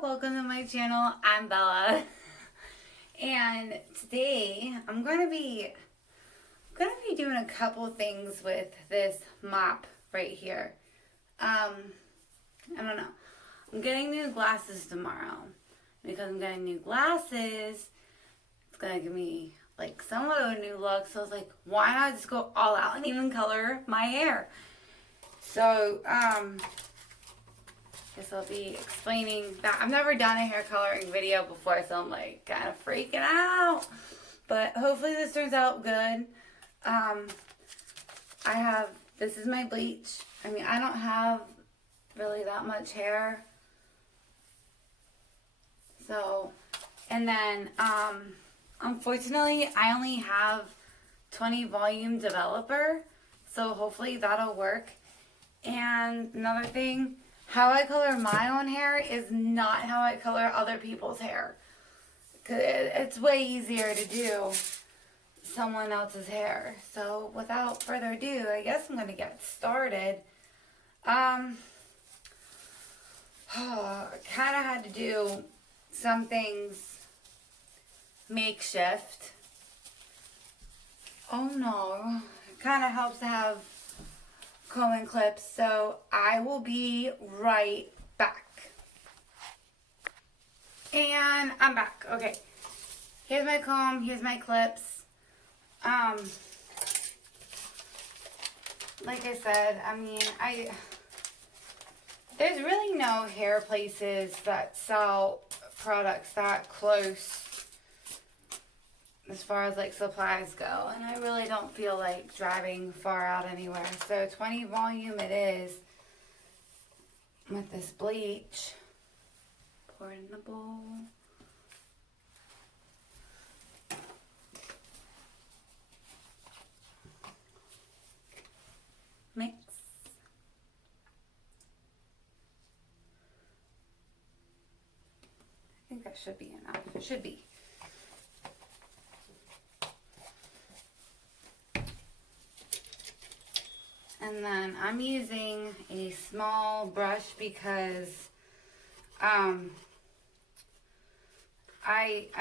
welcome to my channel. I'm Bella. And today I'm gonna be doing a couple things with this mop right here. I don't know. I'm getting new glasses tomorrow. Because I'm getting new glasses, it's gonna give me like somewhat of a new look. So I was like, why not just go all out and even color my hair? So, guess I'll be explaining that. I've never done a hair coloring video before, so I'm like kind of freaking out. But hopefully this turns out good. This is my bleach. I mean, I don't have really that much hair. So, and then, unfortunately, I only have 20 volume developer. So hopefully that'll work. And another thing, how I color my own hair is not how I color other people's hair. 'Cause it's way easier to do someone else's hair. So without further ado, I guess I'm going to get started. I kind of had to do some things makeshift. Oh no. It kind of helps to have comb and clips, so I will be right back. And I'm back. Okay, here's my comb, here's my clips. Like I said, I mean, there's really no hair places that sell products that close as far as like supplies go, and I really don't feel like driving far out anywhere. So 20 volume it is with this bleach. Pour it in the bowl. Mix. I think that should be enough. It should be. And then I'm using a small brush because I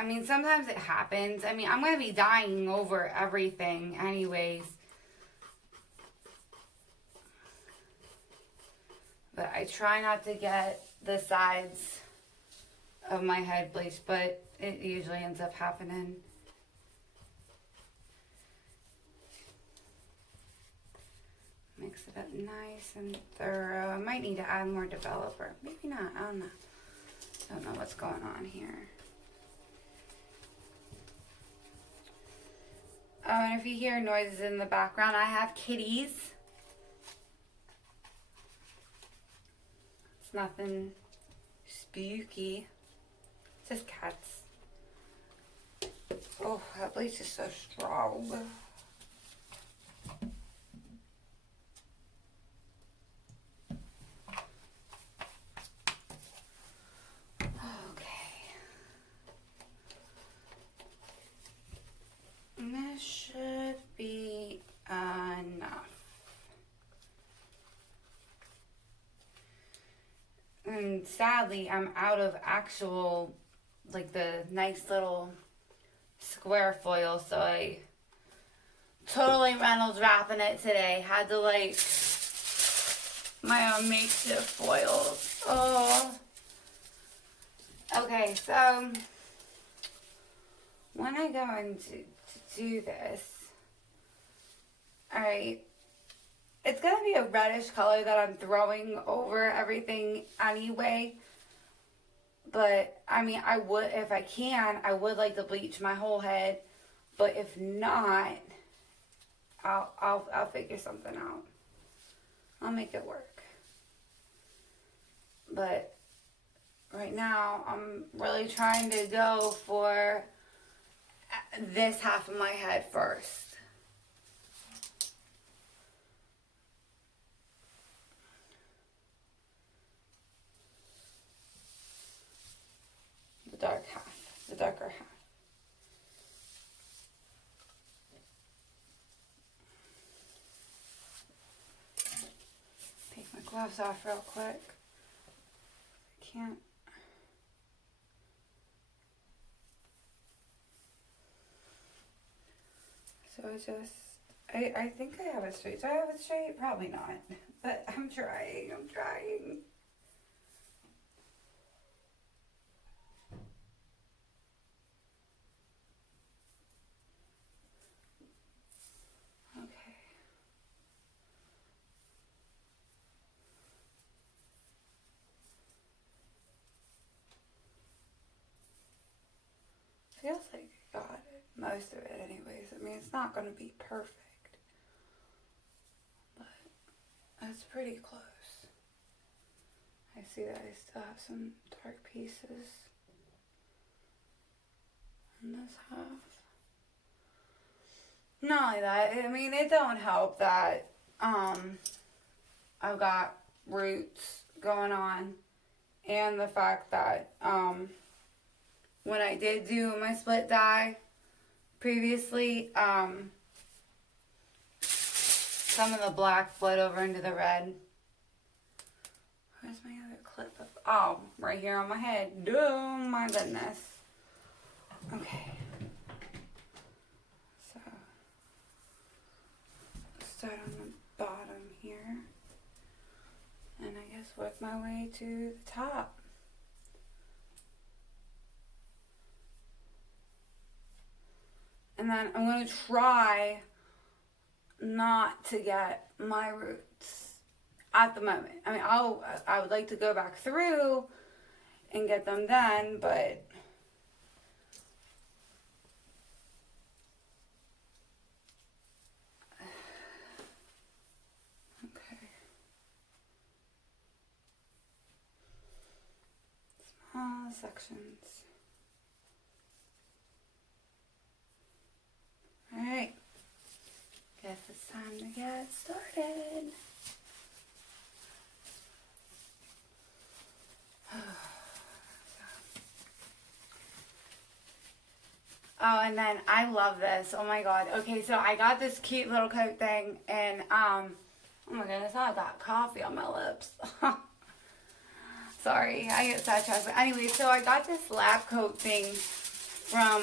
mean, sometimes it happens. I mean, I'm going to be dyeing over everything anyways. But I try not to get the sides of my head bleached, but it usually ends up happening. Mix it up nice and thorough. I might need to add more developer. Maybe not. I don't know. Don't know what's going on here. Oh, and if you hear noises in the background, I have kitties. It's nothing spooky. Just cats. Oh, that bleach is so strong. This should be enough. And sadly, I'm out of actual, like the nice little square foil, so I totally Reynolds wrapping it today. Had to like my own makeshift foils. Oh. Okay, so when I go into do this, alright, it's gonna be a reddish color that I'm throwing over everything anyway, but I mean, I would, if I can, I would like to bleach my whole head, but if not, I'll figure something out. I'll make it work. But right now, I'm really trying to go for this half of my head first. The dark half, the darker half. Take my gloves off real quick. I can't So I think I have it straight. Do I have it straight? Probably not. But I'm trying. Okay. Feels like I got it. Most of it anyways. I mean, it's not going to be perfect. But it's pretty close. I see that I still have some dark pieces in this half. Not only that, I mean, it don't help that I've got roots going on, and the fact that when I did do my split dye previously, some of the black bled over into the red. Where's my other clip of? Oh, right here on my head. Oh my goodness. Okay. So, start on the bottom here. And I guess work my way to the top. And then I'm going to try not to get my roots at the moment. I mean, I would like to go back through and get them done, but okay. Small sections. All right. Guess it's time to get started. Oh, and then I love this. Oh my god. Okay, so I got this cute little coat thing, and oh my goodness, I've got coffee on my lips. Sorry, I get sidetracked. But anyway, so I got this lab coat thing from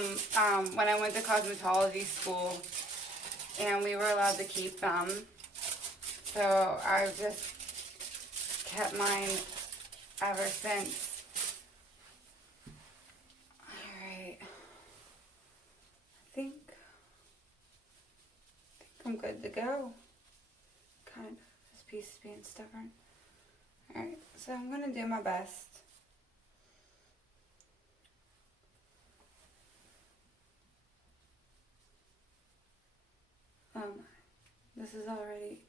when I went to cosmetology school, and we were allowed to keep them. So I've just kept mine ever since. Alright. I think I'm good to go. Kind of. This piece is being stubborn. Alright, so I'm going to do my best. This is already...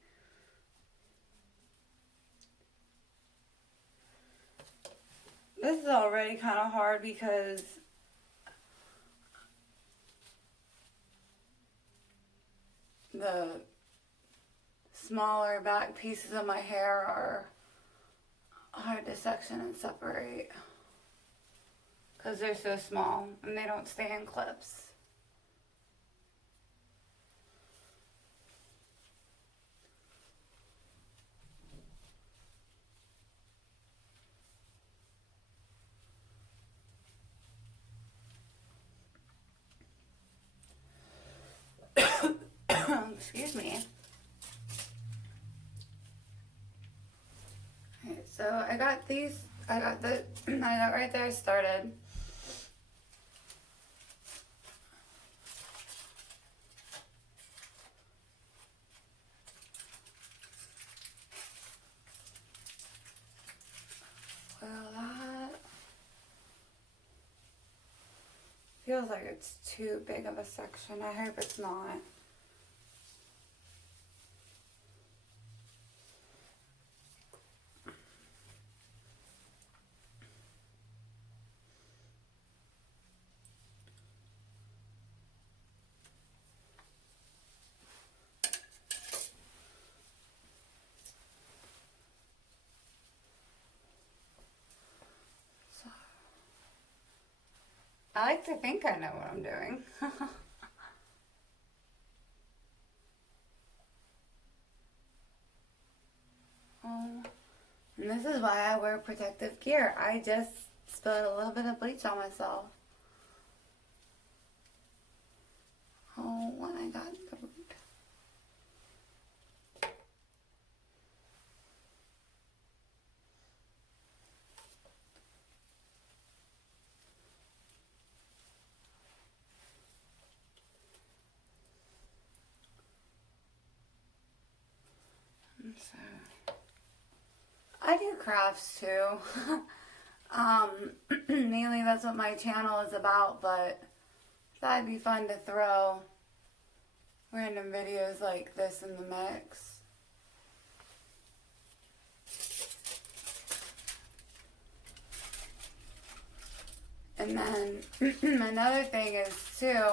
This is already kind of hard because the smaller back pieces of my hair are hard to section and separate because they're so small and they don't stay in clips. Excuse me. Okay, so I got right there started. Well, that feels like it's too big of a section. I hope it's not. I like to think I know what I'm doing. And this is why I wear protective gear. I just spilled a little bit of bleach on myself. Oh, when I got the root. So, I do crafts too. Mainly that's what my channel is about, but that'd be fun to throw random videos like this in the mix. And then another thing is too,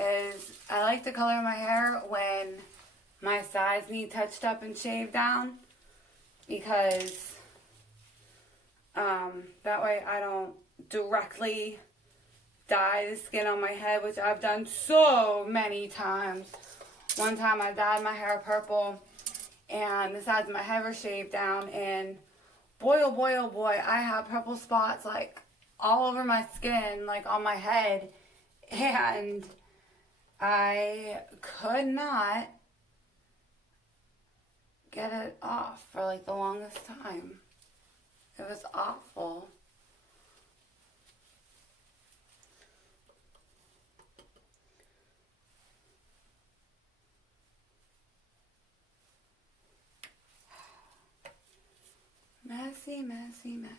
is I like to color my hair when my sides need touched up and shaved down, because that way I don't directly dye the skin on my head, which I've done so many times. One time I dyed my hair purple and the sides of my head were shaved down, and boy oh boy oh boy, I have purple spots like all over my skin, like on my head, and I could not get it off for like the longest time. It was awful. Messy, messy, messy.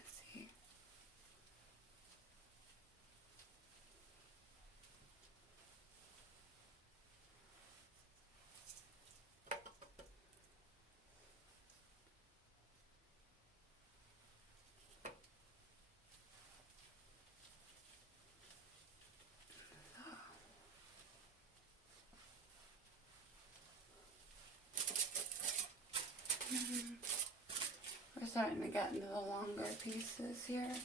We're starting to get into the longer pieces here.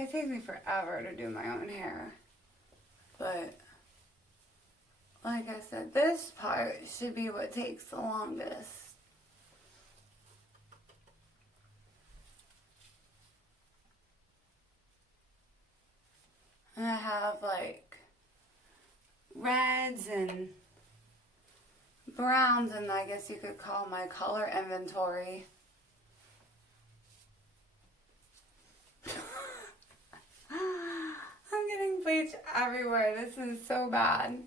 It takes me forever to do my own hair, but like I said, this part should be what takes the longest. And I have like reds and browns, and I guess you could call my color inventory. I'm getting bleach everywhere. This is so bad.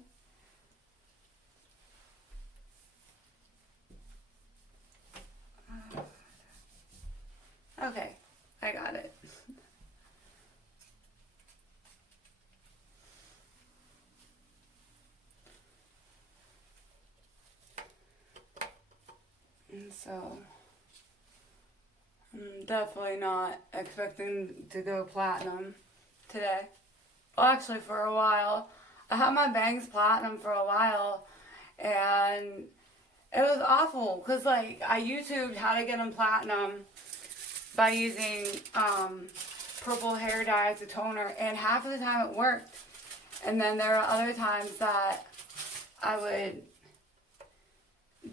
Okay, I got it. And so, I'm definitely not expecting to go platinum today. Well, actually, for a while. I had my bangs platinum for a while, and it was awful, because like I YouTubed how to get them platinum by using purple hair dye as a toner, and half of the time it worked, and then there are other times that I would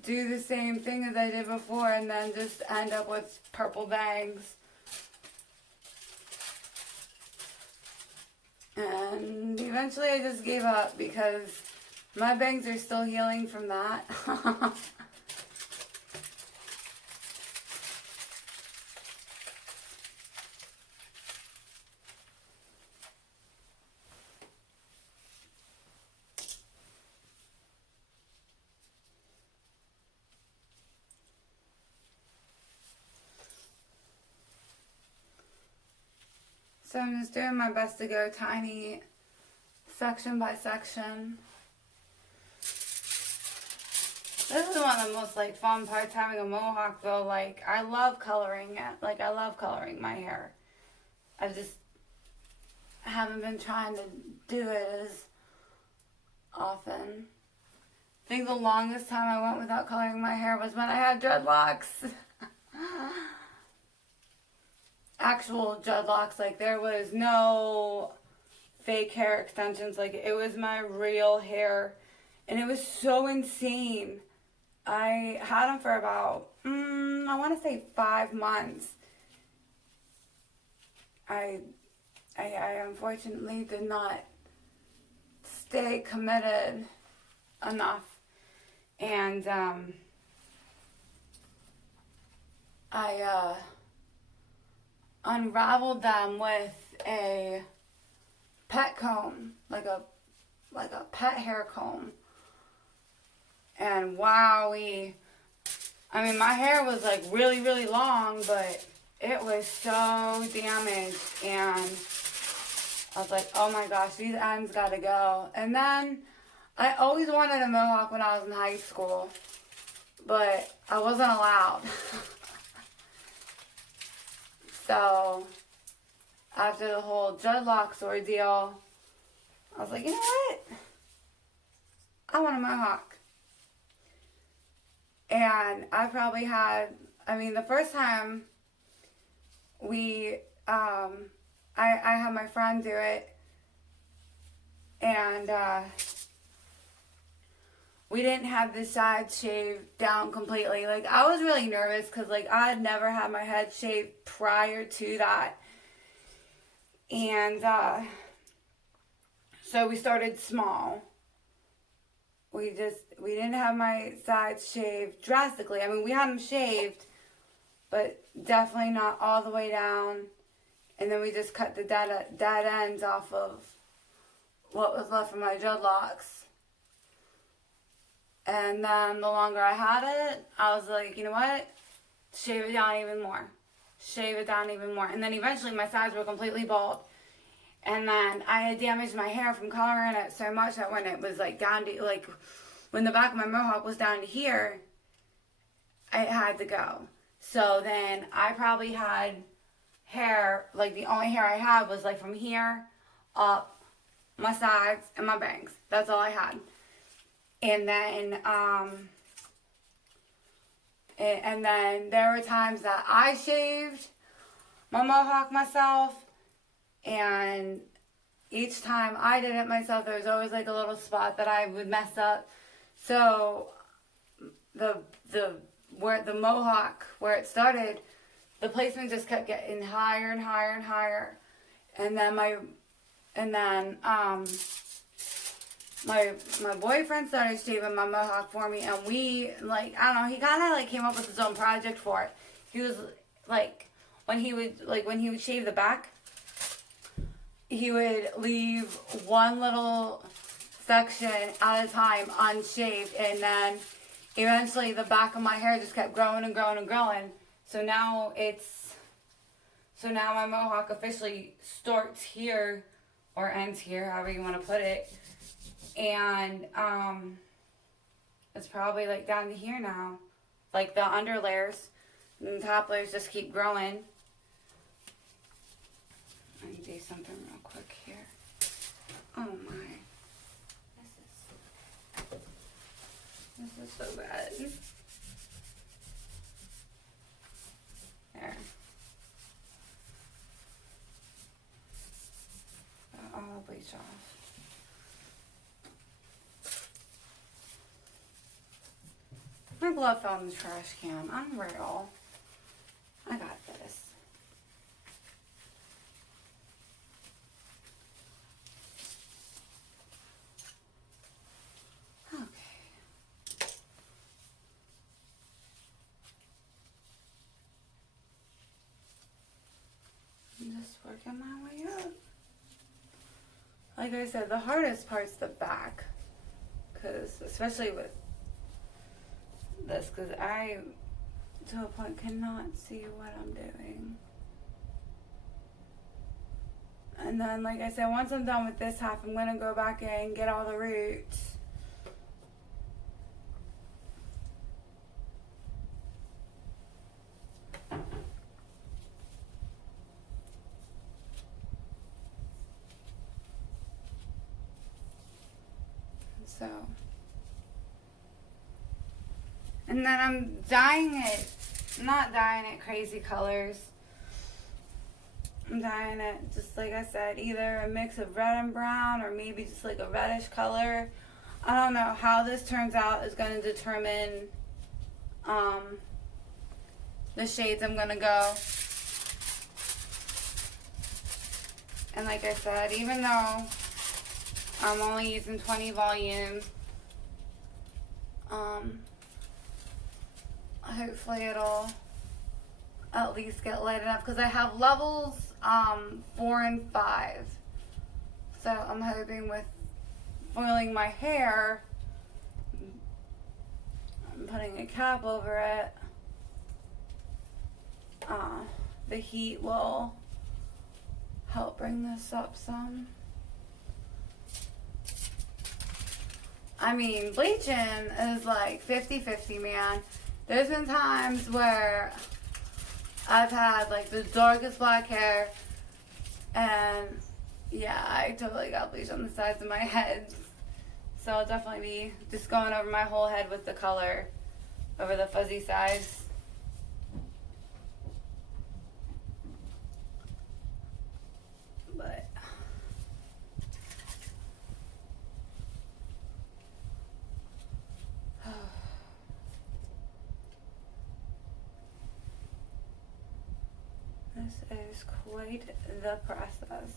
do the same thing as I did before and then just end up with purple bangs. And eventually I just gave up because my bangs are still healing from that. So I'm just doing my best to go tiny section by section. This is one of the most like fun parts, having a mohawk though. Like I love coloring it. Like I love coloring my hair. I just haven't been trying to do it as often think the longest time I went without coloring my hair was when I had dreadlocks. Actual dreadlocks, like there was no fake hair extensions, like it was my real hair, and it was so insane. I had them for about, I want to say 5 months. I unfortunately did not stay committed enough, and I unraveled them with a pet comb, like a pet hair comb. And wowee, I mean, my hair was like really, really long, but it was so damaged, and I was like, oh my gosh, these ends gotta go. And then I always wanted a mohawk when I was in high school, but I wasn't allowed. So after the whole dreadlocks ordeal, I was like, you know what? I want a mohawk. And I probably had, the first time I had my friend do it, and we didn't have the sides shaved down completely. Like, I was really nervous because, like, I had never had my head shaved prior to that. And so we started small. We didn't have my sides shaved drastically. I mean, we had them shaved, but definitely not all the way down. And then we just cut the dead ends off of what was left of my dreadlocks. And then the longer I had it, I was like, you know what? Shave it down even more. Shave it down even more. And then eventually my sides were completely bald. And then I had damaged my hair from coloring it so much that when it was like down to, like, when the back of my mohawk was down to here, it had to go. So then I probably had hair, like the only hair I had was like from here up, my sides, and my bangs. That's all I had. And then, and then there were times that I shaved my mohawk myself, and each time I did it myself, there was always like a little spot that I would mess up. So where the mohawk, where it started, the placement just kept getting higher and higher and higher. And then my boyfriend started shaving my mohawk for me, and we, like, I don't know, he kind of like came up with his own project for it. He was like, when he would shave the back, he would leave one little section at a time unshaved, and then eventually the back of my hair just kept growing and growing and growing. So now my mohawk officially starts here, or ends here, however you want to put it. And it's probably like down to here now. Like the under layers and the top layers just keep growing. Let me do something real quick here. Oh my. This is so bad. There. Got all the bleach off. My glove fell in the trash can. Unreal. I got this. Okay. I'm just working my way up. Like I said, the hardest part's the back. Because, especially with this, because I, to a point, cannot see what I'm doing. And then, like I said, once I'm done with this half, I'm going to go back in and get all the roots. So And then I'm dyeing it, not dyeing it crazy colors. I'm dyeing it, just like I said, either a mix of red and brown or maybe just like a reddish color. I don't know how this turns out is going to determine the shades I'm going to go. And like I said, even though I'm only using 20 volume, hopefully it'll at least get light enough because I have levels 4 and 5. So I'm hoping with foiling my hair, I'm putting a cap over it, the heat will help bring this up some. I mean, bleaching is like 50-50, man. There's been times where I've had like the darkest black hair, and yeah, I totally got bleach on the sides of my head. So I'll definitely be just going over my whole head with the color over the fuzzy sides. But this is quite the process.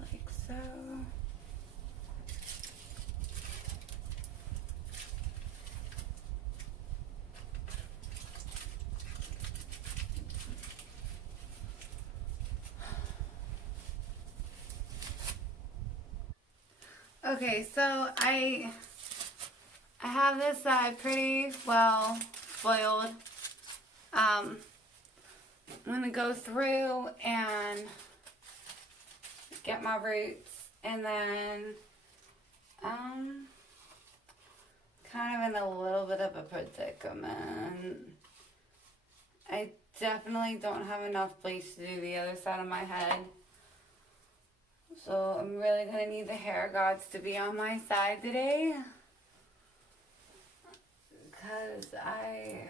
Like so. Okay, so I have this side pretty well foiled. I'm gonna go through and get my roots, and then kind of in a little bit of a predicament. I definitely don't have enough bleach to do the other side of my head. So I'm really going to need the hair gods to be on my side today. Because I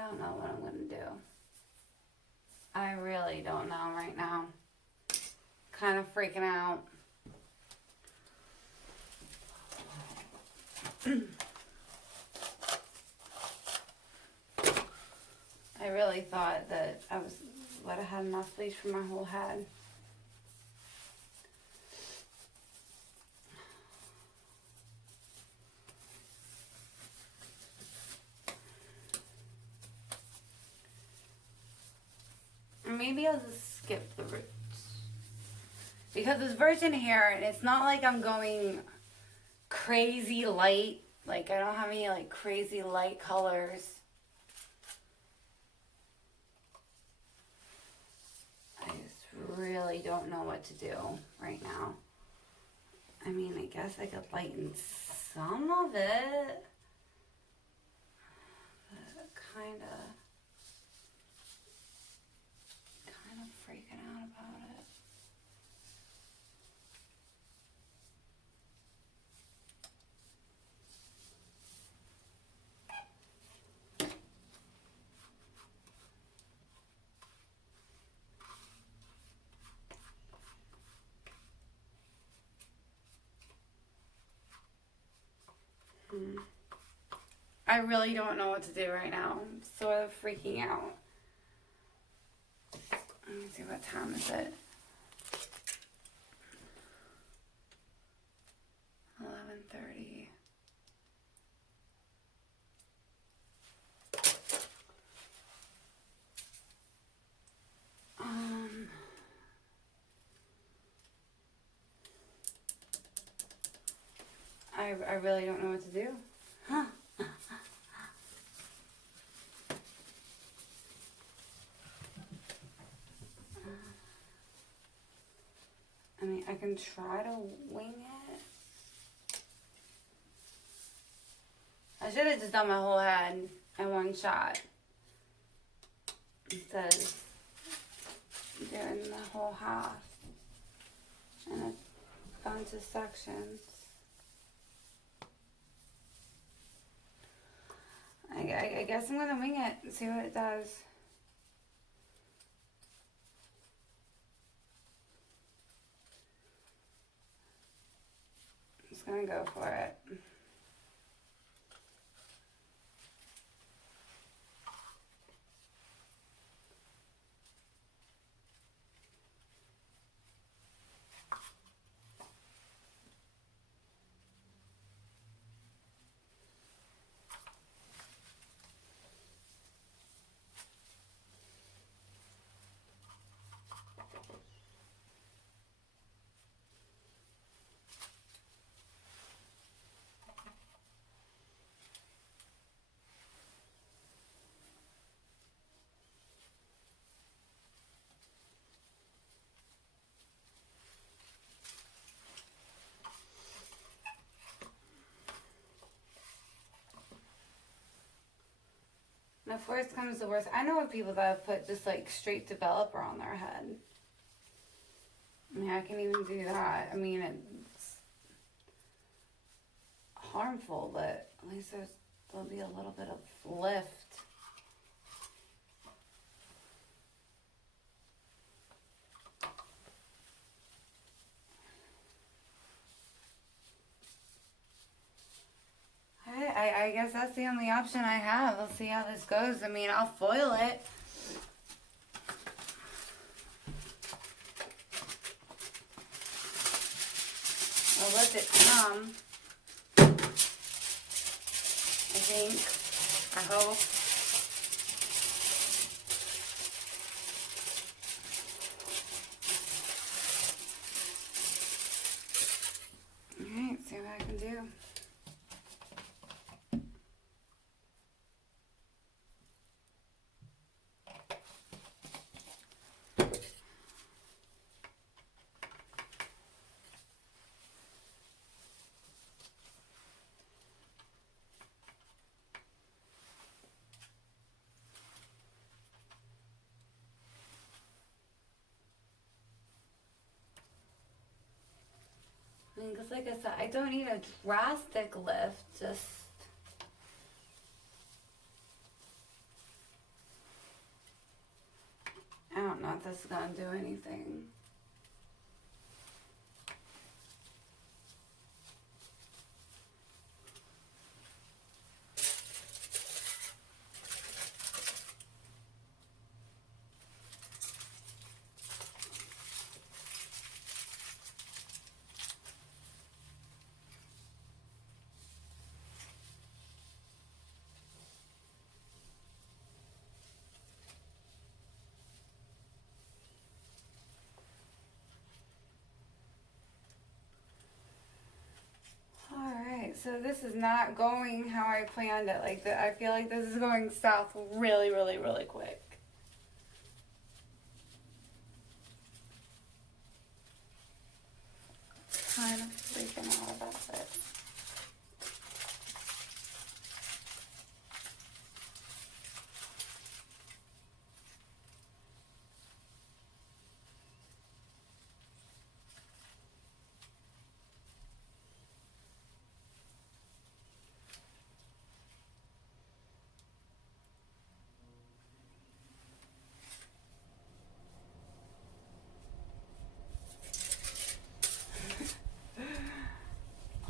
don't know what I'm going to do. I really don't know right now. Kind of freaking out. I really thought that I would have had enough bleach for my whole head. Maybe I'll just skip the roots. Because it's virgin hair and it's not like I'm going crazy light. Like I don't have any like crazy light colors. I just really don't know what to do right now. I mean, I guess I could lighten some of it. But kind of freaking out about it. I really don't know what to do right now. I'm sort of freaking out. Let me see, what time is it? 11:30. I really don't know what to do. Huh. I mean, I can try to wing it. I I should have just done my whole head in one shot. Instead of doing the whole half in a bunch of sections. I guess I'm going to wing it and see what it does. I'm just going to go for it. Now, if worst comes to worst, I know of people that have put just like straight developer on their head. I mean, I can even do that. I mean, it's harmful, but at least there'll be a little bit of lift. I guess that's the only option I have. We'll see how this goes. I mean, I'll foil it. I'll let it come. I think. I hope. Alright, see what I can do. I mean, because like I said, I don't need a drastic lift, just... I don't know if this is going to do anything. So this is not going how I planned it. Like I feel like this is going south really, really, really quick. Kind of freaking out about it.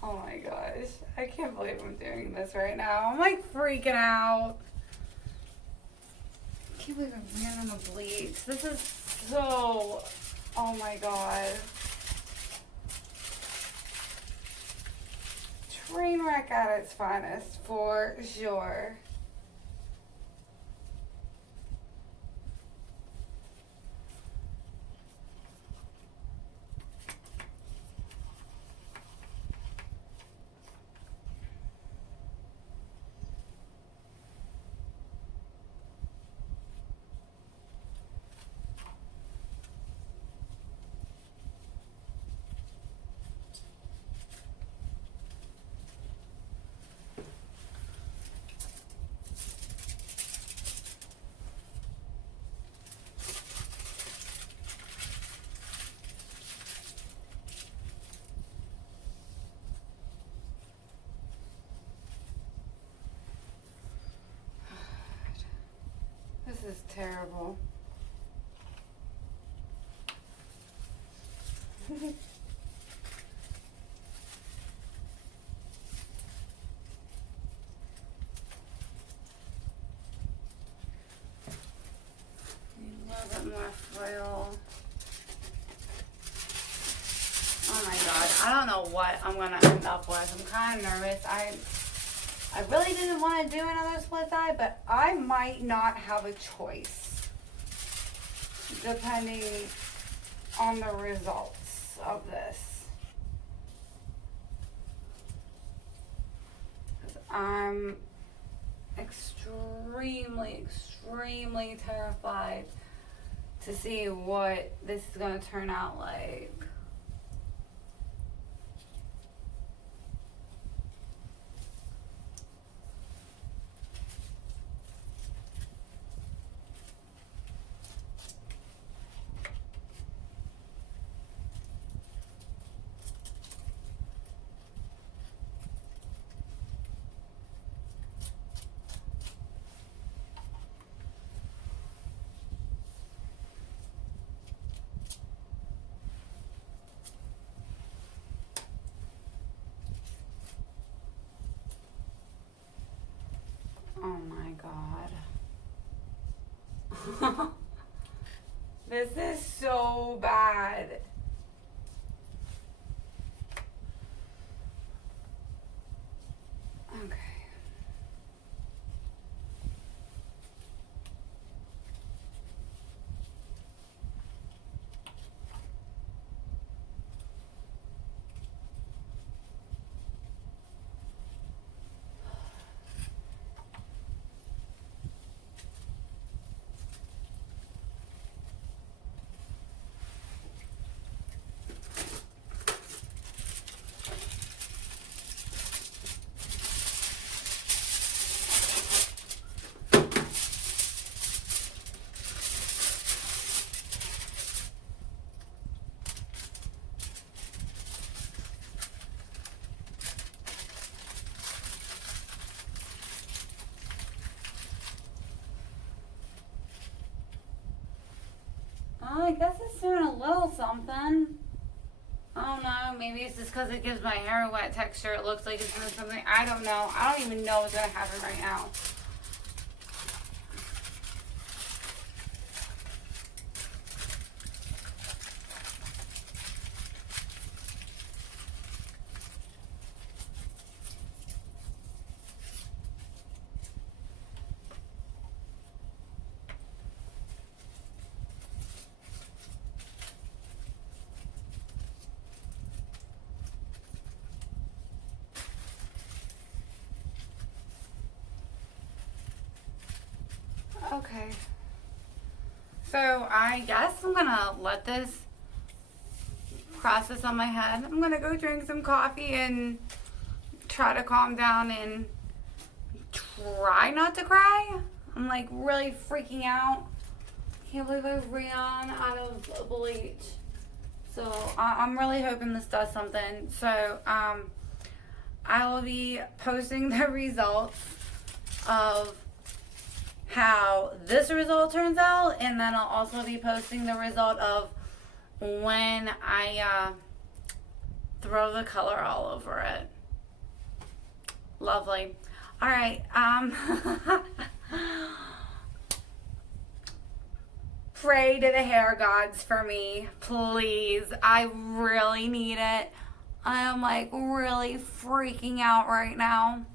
Oh my gosh, I can't believe I'm doing this right now. I'm like freaking out. I can't believe I ran on the bleach. This is so, oh my god. Train wreck at its finest, for sure. A little bit more foil. Oh my god, I don't know what I'm gonna end up with. I'm kind of nervous. I really didn't want to do another split dye, but I might not have a choice depending on the results of this. 'Cause I'm extremely terrified to see what this is going to turn out like. Oh my god. This is so bad. Okay. I guess it's doing a little something. I don't know. Maybe it's just because it gives my hair a wet texture. It looks like it's doing something. I don't know. I don't even know what's going to happen right now. Okay. So I guess I'm gonna let this process on my head. I'm gonna go drink some coffee and try to calm down and try not to cry. I'm like really freaking out. Can't believe I ran out of bleach. So I'm really hoping this does something. So I will be posting the results of how this result turns out, and then I'll also be posting the result of when I throw the color all over it. Lovely. All right. Pray to the hair gods for me, please. I really need it. I am like really freaking out right now.